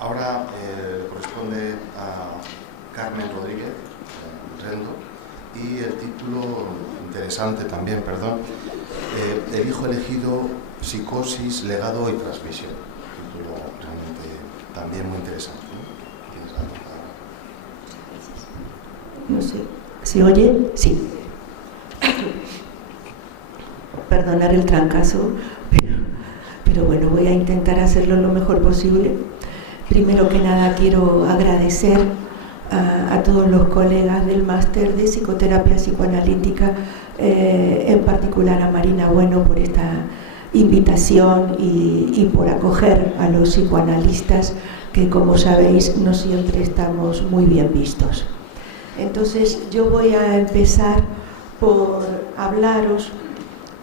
Ahora corresponde a Carmen Rodríguez Rendo, y el título, interesante también, perdón, El hijo elegido, psicosis, legado y transmisión. Título realmente también muy interesante, ¿no? No sé, ¿se oye? Sí. Perdonar el trancazo, pero bueno, voy a intentar hacerlo lo mejor posible. Primero que nada quiero agradecer a todos los colegas del máster de psicoterapia psicoanalítica, en particular a Marina Bueno por esta invitación y por acoger a los psicoanalistas que, como sabéis, no siempre estamos muy bien vistos. Entonces yo voy a empezar por hablaros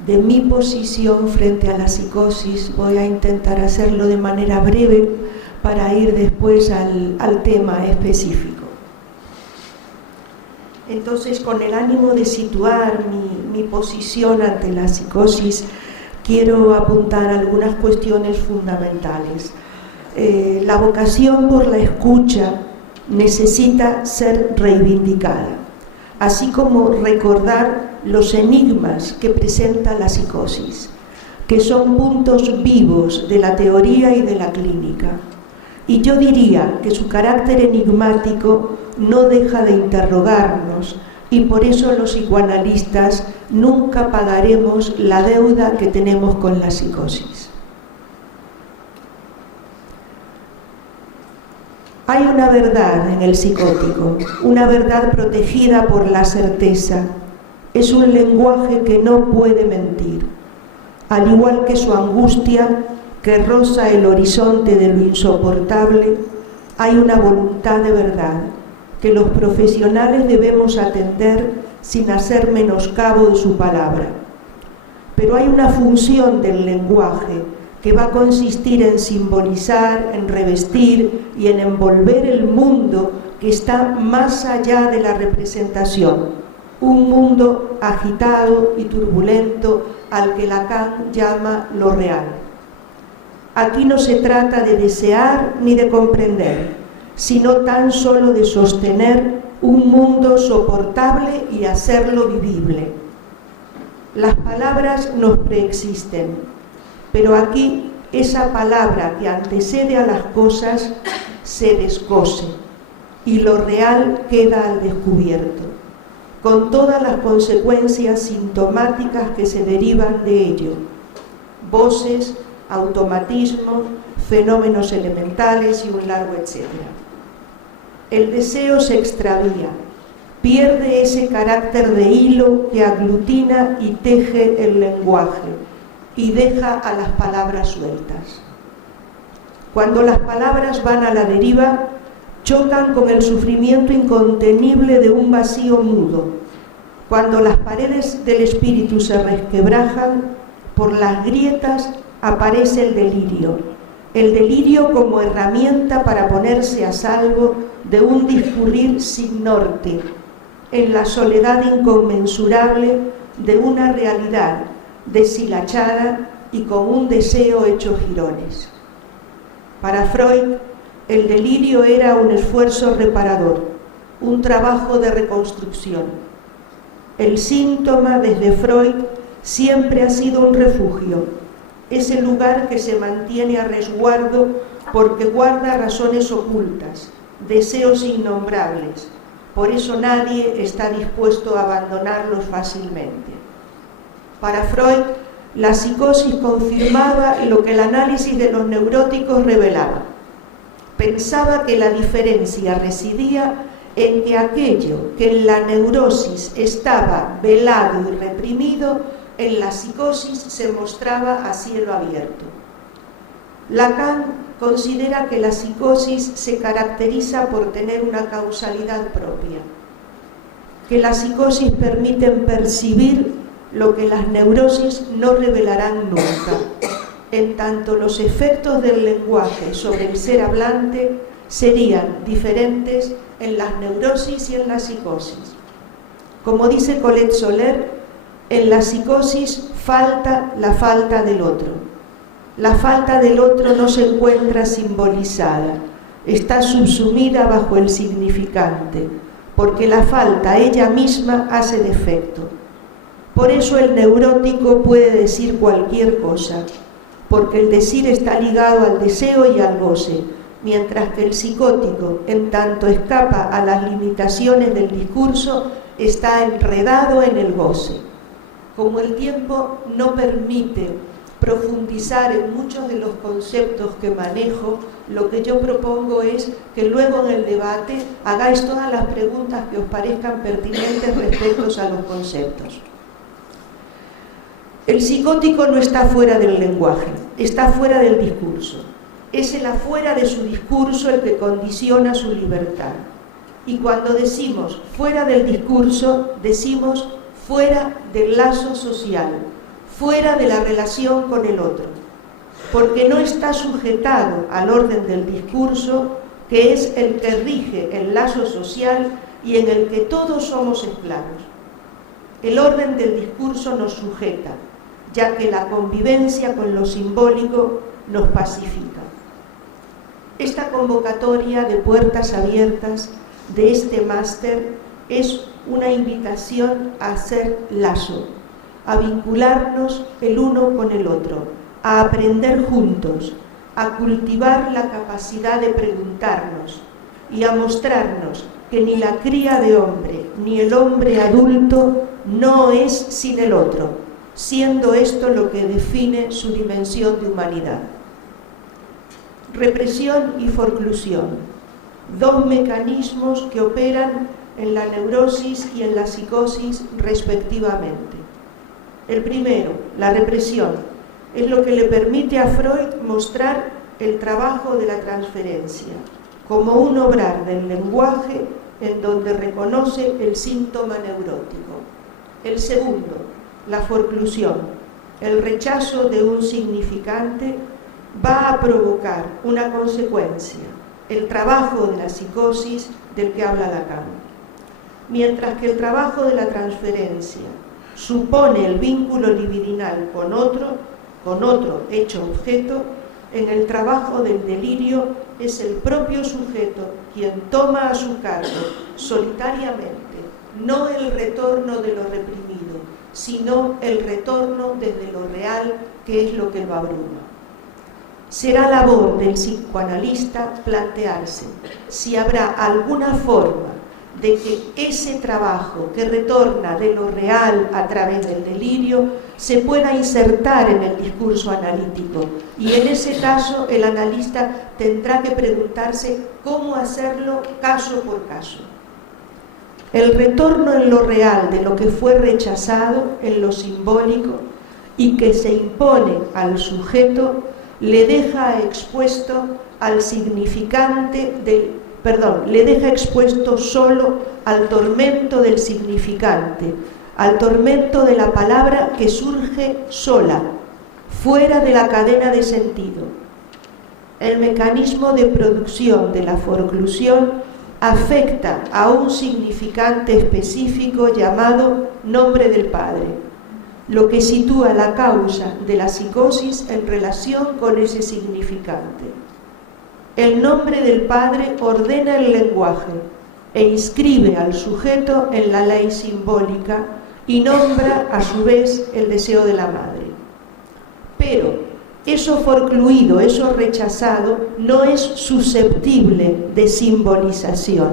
de mi posición frente a la psicosis. Voy a intentar hacerlo de manera breve para ir después al tema específico. Entonces, con el ánimo de situar mi posición ante la psicosis, quiero apuntar algunas cuestiones fundamentales. La vocación por la escucha necesita ser reivindicada, así como recordar los enigmas que presenta la psicosis, que son puntos vivos de la teoría y de la clínica. Y yo diría que su carácter enigmático no deja de interrogarnos, y por eso los psicoanalistas nunca pagaremos la deuda que tenemos con la psicosis. Hay una verdad en el psicótico, una verdad protegida por la certeza. Es un lenguaje que no puede mentir, al igual que su angustia que roza el horizonte de lo insoportable. Hay una voluntad de verdad que los profesionales debemos atender sin hacer menoscabo de su palabra. Pero hay una función del lenguaje que va a consistir en simbolizar, en revestir y en envolver el mundo que está más allá de la representación, un mundo agitado y turbulento al que Lacan llama lo real. Aquí no se trata de desear ni de comprender, sino tan solo de sostener un mundo soportable y hacerlo vivible. Las palabras nos preexisten, pero aquí esa palabra que antecede a las cosas se descose y lo real queda al descubierto, con todas las consecuencias sintomáticas que se derivan de ello: voces, automatismos, fenómenos elementales y un largo etcétera. El deseo se extravía, pierde ese carácter de hilo que aglutina y teje el lenguaje y deja a las palabras sueltas. Cuando las palabras van a la deriva, chocan con el sufrimiento incontenible de un vacío mudo. Cuando las paredes del espíritu se resquebrajan, por las grietas aparece el delirio como herramienta para ponerse a salvo de un discurrir sin norte, en la soledad inconmensurable de una realidad deshilachada y con un deseo hecho jirones. Para Freud, el delirio era un esfuerzo reparador, un trabajo de reconstrucción. El síntoma, desde Freud, siempre ha sido un refugio, ese lugar que se mantiene a resguardo porque guarda razones ocultas, deseos innombrables. Por eso nadie está dispuesto a abandonarlos fácilmente. Para Freud, la psicosis confirmaba lo que el análisis de los neuróticos revelaba. Pensaba que la diferencia residía en que aquello que en la neurosis estaba velado y reprimido, en la psicosis se mostraba a cielo abierto. Lacan considera que la psicosis se caracteriza por tener una causalidad propia, que la psicosis permite percibir lo que las neurosis no revelarán nunca, en tanto los efectos del lenguaje sobre el ser hablante serían diferentes en las neurosis y en la psicosis. Como dice Colette Soler, en la psicosis falta la falta del otro. La falta del otro no se encuentra simbolizada, está subsumida bajo el significante, porque la falta ella misma hace defecto. Por eso el neurótico puede decir cualquier cosa, porque el decir está ligado al deseo y al goce, mientras que el psicótico, en tanto escapa a las limitaciones del discurso, está enredado en el goce. Como el tiempo no permite profundizar en muchos de los conceptos que manejo, lo que yo propongo es que luego en el debate hagáis todas las preguntas que os parezcan pertinentes respecto a los conceptos. El psicótico no está fuera del lenguaje, está fuera del discurso. Es el afuera de su discurso el que condiciona su libertad. Y cuando decimos fuera del discurso, decimos fuera del lazo social, fuera de la relación con el otro, porque no está sujetado al orden del discurso, que es el que rige el lazo social y en el que todos somos esclavos. El orden del discurso nos sujeta, ya que la convivencia con lo simbólico nos pacifica. Esta convocatoria de puertas abiertas de este máster es una invitación a hacer lazo, a vincularnos el uno con el otro, a aprender juntos, a cultivar la capacidad de preguntarnos y a mostrarnos que ni la cría de hombre ni el hombre adulto no es sin el otro, siendo esto lo que define su dimensión de humanidad. Represión y forclusión, dos mecanismos que operan en la neurosis y en la psicosis respectivamente. El primero, la represión, es lo que le permite a Freud mostrar el trabajo de la transferencia, como un obrar del lenguaje en donde reconoce el síntoma neurótico. El segundo, la forclusión, el rechazo de un significante, va a provocar una consecuencia, el trabajo de la psicosis del que habla Lacan. Mientras que el trabajo de la transferencia supone el vínculo libidinal con otro hecho objeto, en el trabajo del delirio es el propio sujeto quien toma a su cargo solitariamente no el retorno de lo reprimido, sino el retorno desde lo real, que es lo que lo abruma. Será labor del psicoanalista plantearse si habrá alguna forma de que ese trabajo que retorna de lo real a través del delirio se pueda insertar en el discurso analítico, y en ese caso el analista tendrá que preguntarse cómo hacerlo caso por caso. El retorno en lo real de lo que fue rechazado en lo simbólico y que se impone al sujeto le deja expuesto al significante le deja expuesto solo al tormento del significante, al tormento de la palabra que surge sola, fuera de la cadena de sentido. El mecanismo de producción de la forclusión afecta a un significante específico llamado nombre del Padre, lo que sitúa la causa de la psicosis en relación con ese significante. El nombre del Padre ordena el lenguaje e inscribe al sujeto en la ley simbólica y nombra a su vez el deseo de la madre. Pero eso forcluido, eso rechazado, no es susceptible de simbolización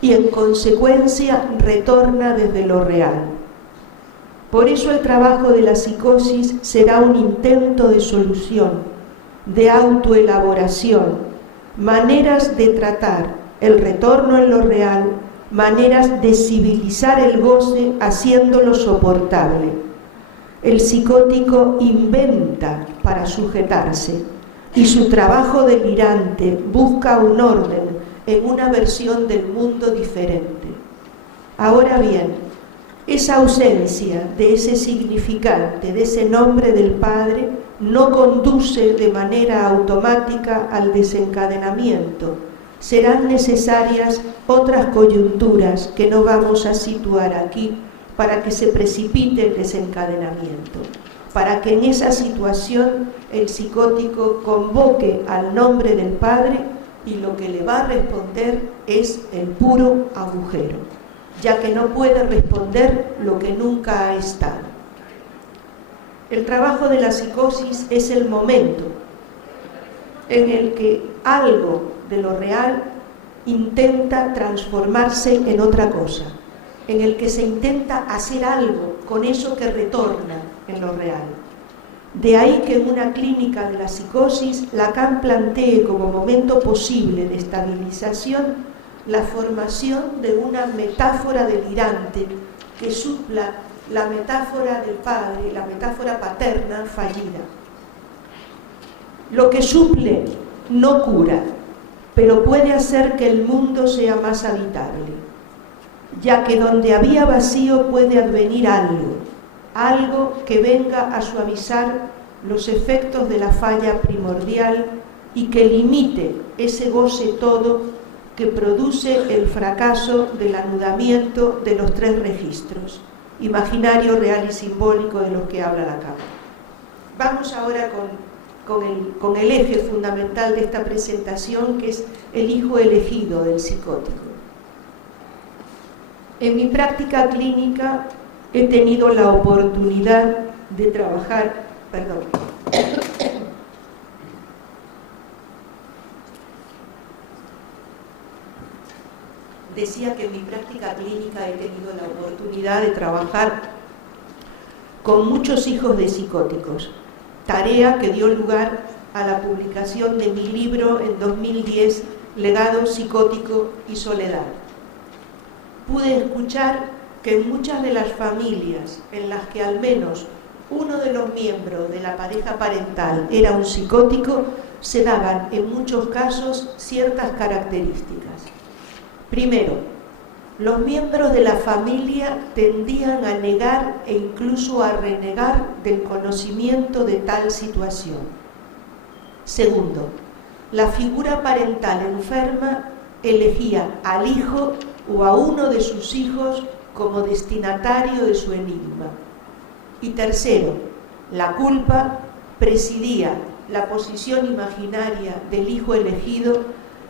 y en consecuencia retorna desde lo real. Por eso el trabajo de la psicosis será un intento de solución, de autoelaboración, maneras de tratar el retorno en lo real, maneras de civilizar el goce haciéndolo soportable. El psicótico inventa para sujetarse y su trabajo delirante busca un orden en una versión del mundo diferente. Ahora bien, esa ausencia de ese significante, de ese nombre del Padre, no conduce de manera automática al desencadenamiento. Serán necesarias otras coyunturas que no vamos a situar aquí para que se precipite el desencadenamiento. para que en esa situación el psicótico convoque al nombre del padre y lo que le va a responder es el puro agujero, ya que no puede responder lo que nunca ha estado. El trabajo de la psicosis es el momento en el que algo de lo real intenta transformarse en otra cosa, en el que se intenta hacer algo con eso que retorna en lo real. De ahí que en una clínica de la psicosis, Lacan plantee como momento posible de estabilización la formación de una metáfora delirante que supla la metáfora del padre, la metáfora paterna fallida. Lo que suple no cura, pero puede hacer que el mundo sea más habitable, ya que donde había vacío puede advenir algo que venga a suavizar los efectos de la falla primordial y que limite ese goce todo que produce el fracaso del anudamiento de los tres registros, imaginario, real y simbólico, de los que habla Lacan. Vamos ahora con el eje fundamental de esta presentación, que es el hijo elegido del psicótico. En mi práctica clínica he tenido la oportunidad de trabajar, Decía que en mi práctica clínica he tenido la oportunidad de trabajar con muchos hijos de psicóticos, tarea que dio lugar a la publicación de mi libro en 2010, Legado psicótico y soledad. Pude escuchar que en muchas de las familias en las que al menos uno de los miembros de la pareja parental era un psicótico, se daban en muchos casos ciertas características. Primero, los miembros de la familia tendían a negar e incluso a renegar del conocimiento de tal situación. Segundo, la figura parental enferma elegía al hijo o a uno de sus hijos como destinatario de su enigma. Y tercero, la culpa presidía la posición imaginaria del hijo elegido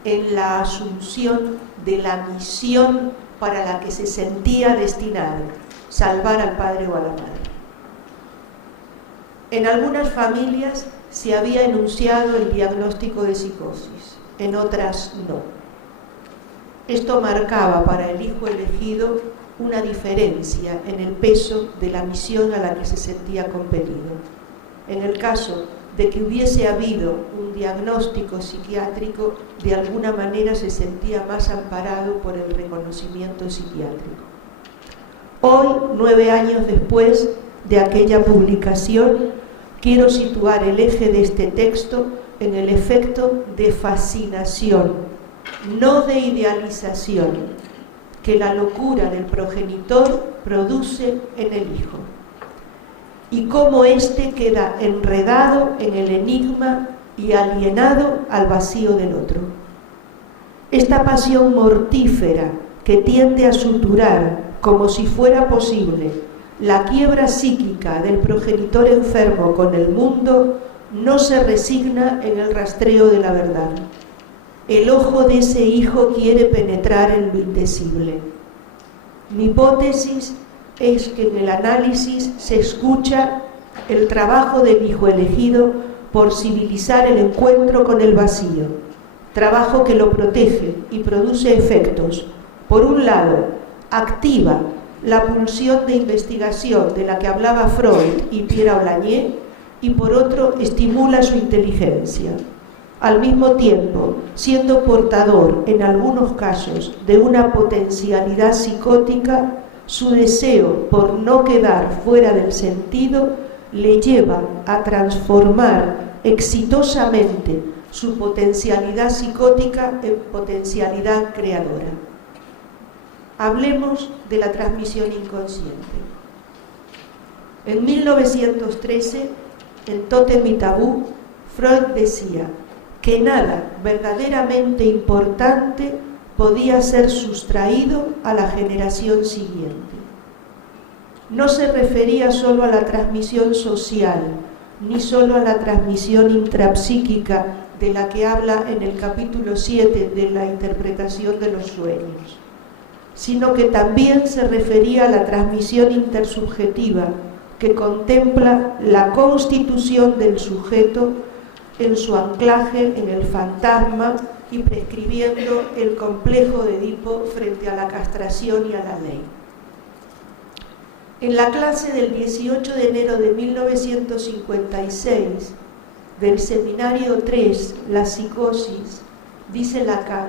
en la asunción de la misión para la que se sentía destinado, salvar al padre o a la madre. En algunas familias se había enunciado el diagnóstico de psicosis, en otras no. Esto marcaba para el hijo elegido una diferencia en el peso de la misión a la que se sentía compelido. En el caso de que hubiese habido un diagnóstico psiquiátrico, de alguna manera se sentía más amparado por el reconocimiento psiquiátrico. Hoy, 9 años después de aquella publicación, quiero situar el eje de este texto en el efecto de fascinación, no de idealización, que la locura del progenitor produce en el hijo, y cómo éste queda enredado en el enigma y alienado al vacío del otro. Esta pasión mortífera que tiende a suturar, como si fuera posible, la quiebra psíquica del progenitor enfermo con el mundo, no se resigna en el rastreo de la verdad. El ojo de ese hijo quiere penetrar en lo indecible. Mi hipótesis es que en el análisis se escucha el trabajo del hijo elegido por civilizar el encuentro con el vacío, trabajo que lo protege y produce efectos. Por un lado, activa la pulsión de investigación de la que hablaba Freud y Pierre Aulagné, y por otro, estimula su inteligencia. Al mismo tiempo, siendo portador, en algunos casos, de una potencialidad psicótica, su deseo por no quedar fuera del sentido le lleva a transformar exitosamente su potencialidad psicótica en potencialidad creadora. Hablemos de la transmisión inconsciente. En 1913, en Tótem y Tabú, Freud decía que nada verdaderamente importante podía ser sustraído a la generación siguiente. no se refería solo a la transmisión social, ni solo a la transmisión intrapsíquica de la que habla en el capítulo 7 de la interpretación de los sueños, sino que también se refería a la transmisión intersubjetiva que contempla la constitución del sujeto en su anclaje en el fantasma y prescribiendo el complejo de Edipo frente a la castración y a la ley. En la clase del 18 de enero de 1956 del seminario 3, la psicosis, dice Lacan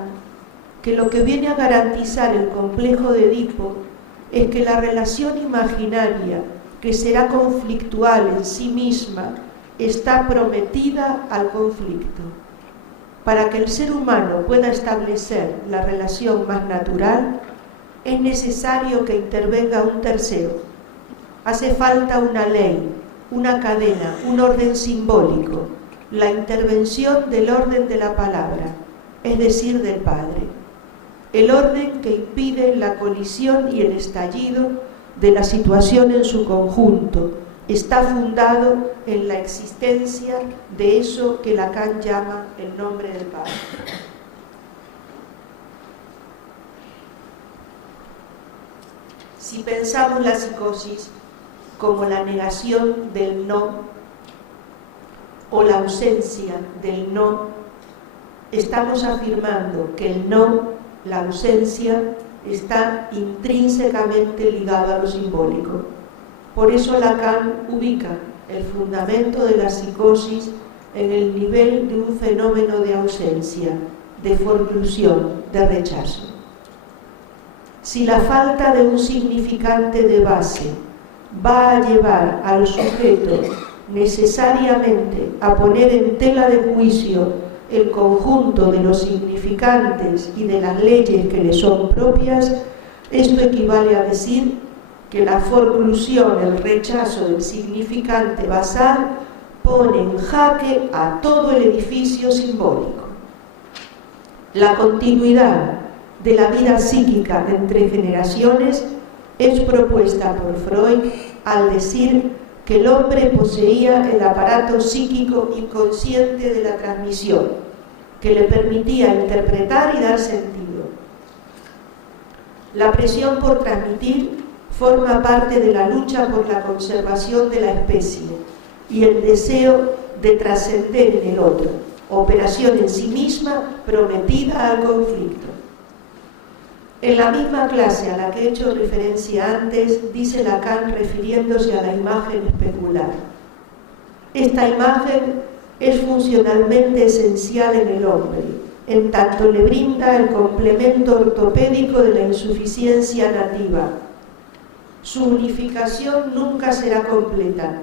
que lo que viene a garantizar el complejo de Edipo es que la relación imaginaria, que será conflictual en sí misma, está prometida al conflicto. Para que el ser humano pueda establecer la relación más natural, es necesario que intervenga un tercero. Hace falta una ley, una cadena, un orden simbólico, la intervención del orden de la palabra, es decir, del Padre. El orden que impide la colisión y el estallido de la situación en su conjunto está fundado en la existencia de eso que Lacan llama el nombre del Padre. Si pensamos la psicosis como la negación del no o la ausencia del no, estamos afirmando que el no, la ausencia, está intrínsecamente ligado a lo simbólico. Por eso Lacan ubica el fundamento de la psicosis en el nivel de un fenómeno de ausencia, de forclusión, de rechazo. Si la falta de un significante de base va a llevar al sujeto necesariamente a poner en tela de juicio el conjunto de los significantes y de las leyes que le son propias, esto equivale a decir que la forclusión, el rechazo del significante basal, pone en jaque a todo el edificio simbólico. La continuidad de la vida psíquica entre generaciones es propuesta por Freud al decir que el hombre poseía el aparato psíquico inconsciente de la transmisión, que le permitía interpretar y dar sentido. La presión por transmitir forma parte de la lucha por la conservación de la especie y el deseo de trascender en el otro, operación en sí misma prometida al conflicto. En la misma clase a la que he hecho referencia antes, dice Lacan refiriéndose a la imagen especular: esta imagen es funcionalmente esencial en el hombre, en tanto le brinda el complemento ortopédico de la insuficiencia nativa. Su unificación nunca será completa,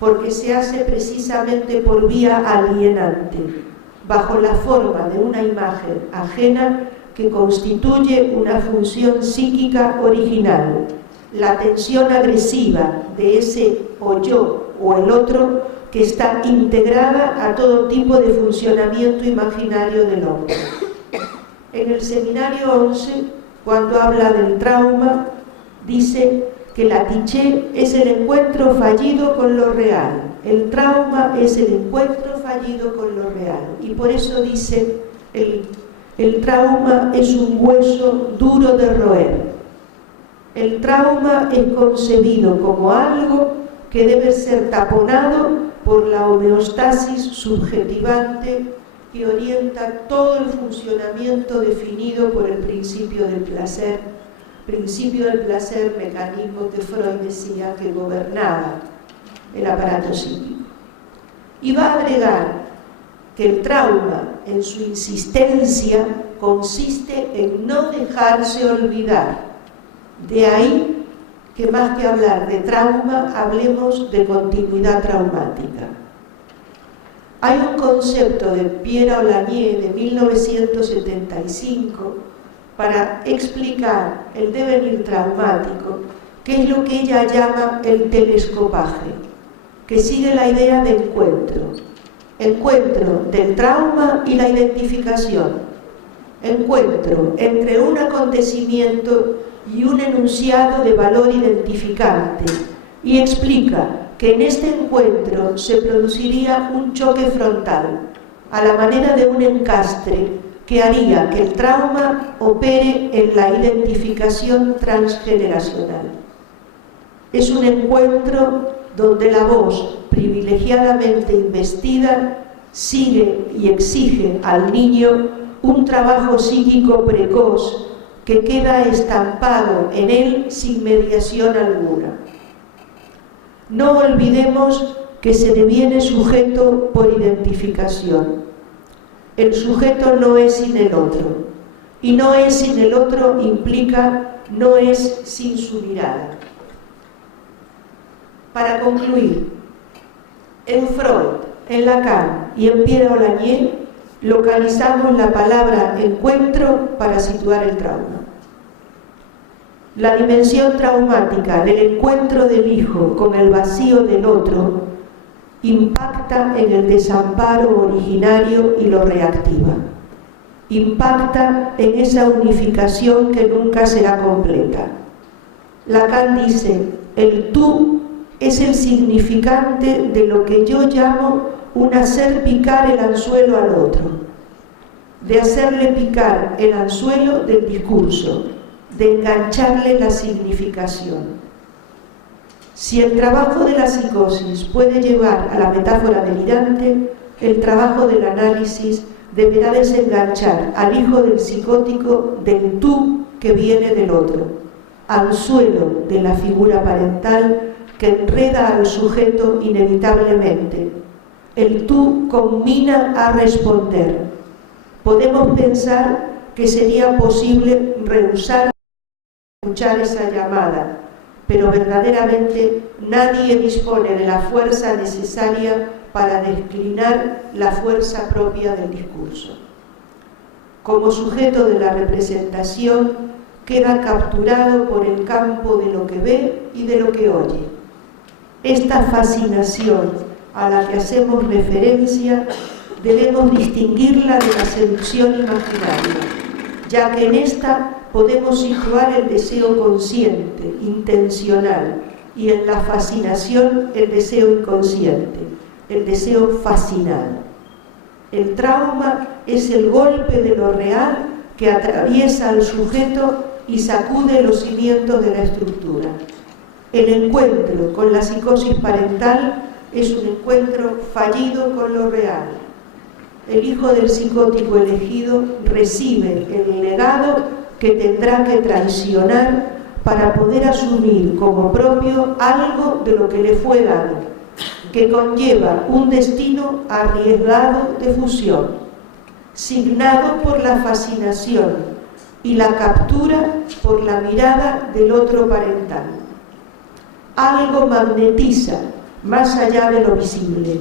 porque se hace precisamente por vía alienante, bajo la forma de una imagen ajena que constituye una función psíquica original, la tensión agresiva de ese o yo o el otro que está integrada a todo tipo de funcionamiento imaginario del hombre. En el seminario 11, cuando habla del trauma, dice que la tiché es el encuentro fallido con lo real. El trauma es el encuentro fallido con lo real. Y por eso dice el trauma es un hueso duro de roer. El trauma es concebido como algo que debe ser taponado por la homeostasis subjetivante que orienta todo el funcionamiento definido por el principio del placer, mecanismo que Freud decía que gobernaba el aparato psíquico. Y va a agregar que el trauma, en su insistencia, consiste en no dejarse olvidar. De ahí que más que hablar de trauma, hablemos de continuidad traumática. Hay un concepto de Pierre Aulagnier de 1975 para explicar el devenir traumático, que es lo que ella llama el telescopaje, que sigue la idea de encuentro del trauma y la identificación, encuentro entre un acontecimiento y un enunciado de valor identificante, y explica que en este encuentro se produciría un choque frontal, a la manera de un encastre que haría que el trauma opere en la identificación transgeneracional. Es un encuentro donde la voz privilegiadamente investida sigue y exige al niño un trabajo psíquico precoz que queda estampado en él sin mediación alguna. No olvidemos que se deviene sujeto por identificación. El sujeto no es sin el otro, y no es sin el otro implica no es sin su mirada. Para concluir, en Freud, en Lacan y en Pierre Olagnier localizamos la palabra encuentro para situar el trauma. La dimensión traumática del encuentro del hijo con el vacío del otro impacta en el desamparo originario y lo reactiva. Impacta en esa unificación que nunca será completa. Lacan dice, el tú es el significante de lo que yo llamo un hacer picar el anzuelo al otro, de hacerle picar el anzuelo del discurso, de engancharle la significación. Si el trabajo de la psicosis puede llevar a la metáfora delirante, el trabajo del análisis deberá desenganchar al hijo del psicótico del tú que viene del otro, anzuelo de la figura parental que enreda al sujeto inevitablemente. El tú conmina a responder. Podemos pensar que sería posible rehusar escuchar esa llamada, pero verdaderamente nadie dispone de la fuerza necesaria para declinar la fuerza propia del discurso. Como sujeto de la representación, queda capturado por el campo de lo que ve y de lo que oye. Esta fascinación a la que hacemos referencia debemos distinguirla de la seducción imaginaria, ya que en esta podemos situar el deseo consciente, intencional, y en la fascinación el deseo inconsciente, el deseo fascinal. El trauma es el golpe de lo real que atraviesa al sujeto y sacude los cimientos de la estructura. El encuentro con la psicosis parental es un encuentro fallido con lo real. El hijo del psicótico elegido recibe el legado que tendrá que traicionar para poder asumir como propio algo de lo que le fue dado, que conlleva un destino arriesgado de fusión, signado por la fascinación y la captura por la mirada del otro parental. Algo magnetiza más allá de lo visible,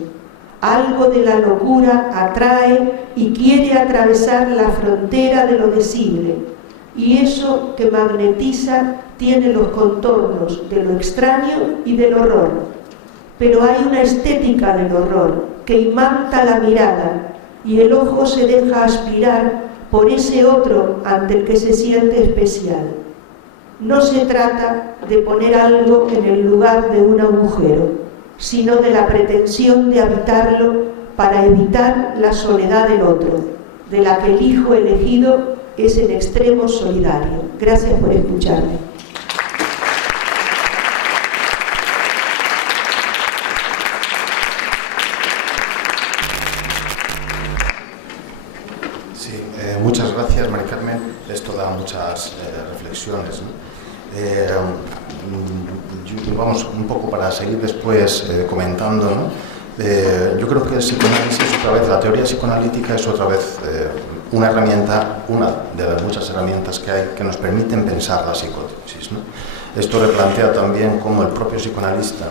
algo de la locura atrae y quiere atravesar la frontera de lo decible, y eso que magnetiza tiene los contornos de lo extraño y del horror. Pero hay una estética del horror que imanta la mirada y el ojo se deja aspirar por ese otro ante el que se siente especial. No se trata de poner algo en el lugar de un agujero, sino de la pretensión de habitarlo para evitar la soledad del otro, de la que el hijo elegido es en extremo solidario. Gracias por escucharme. Sí, muchas gracias, Mari Carmen. Esto da muchas reflexiones, ¿no? Vamos un poco para seguir después comentando, ¿no? Yo creo que el psicoanálisis, otra vez, la teoría psicoanalítica es otra vez una herramienta, una de las muchas herramientas que hay que nos permiten pensar la psicosis, ¿no? Esto replantea también cómo el propio psicoanalista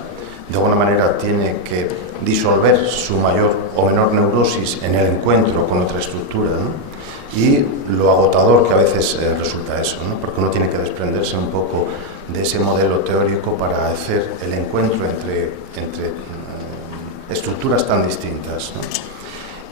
de alguna manera tiene que disolver su mayor o menor neurosis en el encuentro con otra estructura, ¿no? Y lo agotador que a veces resulta eso, ¿no? Porque uno tiene que desprenderse un poco de ese modelo teórico para hacer el encuentro entre estructuras tan distintas, ¿no?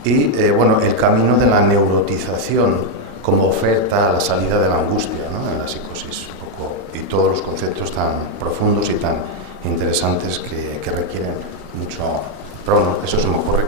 Y bueno, el camino de la neurotización como oferta a la salida de la angustia, ¿no? En la psicosis, un poco todos los conceptos tan profundos y tan interesantes que requieren mucho. Pero bueno, eso se me ocurre.